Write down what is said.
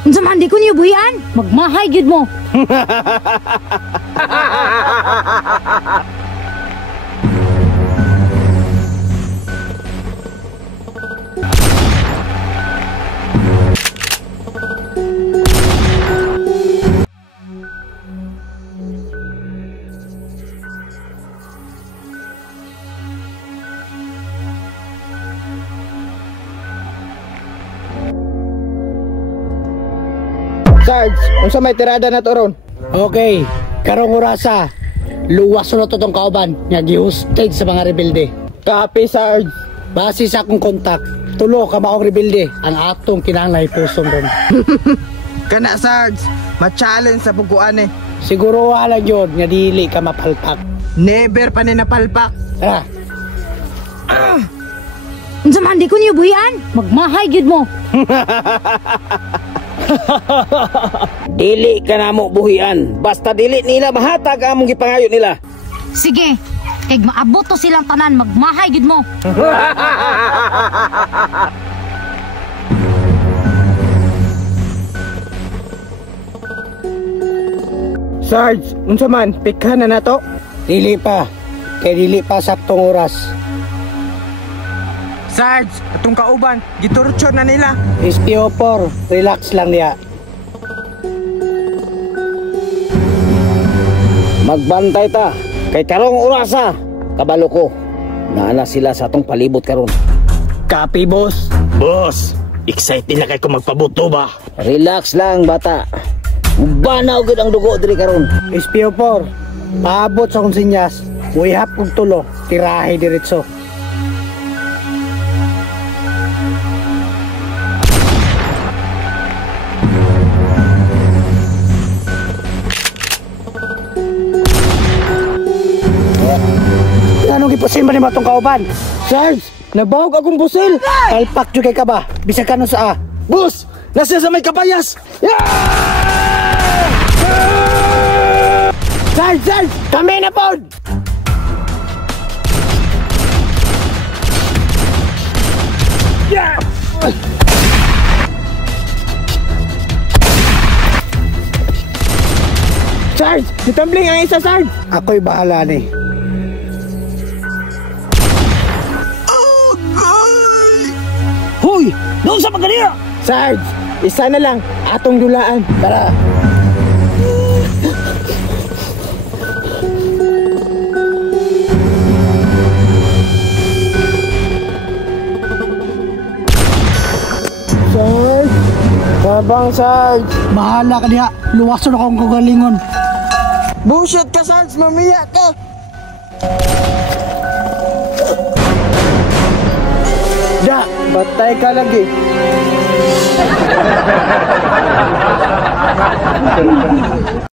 Unsa man di ko niyo buhian? Magmahay gyud mo. Sarge, unsa may tirada na to ron? Okay, karong orasa, luwas na to tong kauban nga gi-hostage sa mga rebelde. Copy, Sarge. Base sa akong kontak, tulo ka maong rebelde ang atong kinangay pusong ron. Kana, Sarge, ma-challenge sa puguan eh. Siguro wala yun nga dili ka mapalpak. Never pa ni napalpak. Ah, Unsa man di ko niyo buhian? Magmahay gyud mo. Dili ka na mo buhian. Basta dili nila mahatag ang among gipangayo nila. Sige, kay maabot to silang tanan, magmahay gyud mo. Sarge, unsa man, pikhan na to? dili pa. Kay dili pa saktong oras. Sarge, atong kauban, giturcho na nila. SPO4, relax lang niya. Magbantay ta. Kay karong orasa, kabalo ko. Naana sila sa atong palibot karon. Copy, boss. Boss, excited na kay ko magpabuto ba? Relax lang bata. Banaw gud ang dugo diri karon. SPO4, paabot sa kong sinyas. Uyhap kong tulo, tirahe diretso. Anong ipasin ba ni matong kauban? Sarge, nabawag akong busil. Palpak jud kay ka ba? Bisag ka nun sa Boss, nasa sa may kabayas. Sarge, Sarge! Kami na po! Sarge, ditambling ang isa, Sarge. Ako'y bahala ni. Hoy! Doon sa magaliya! Sarge, isa na lang. Atong dulaan. Tara! Sarge, babang Sarge. Bahala ka diha. Luwason akong kagalingon. Bullshit ka, Sarge. Mamiya ka. Da, batay ka lagi.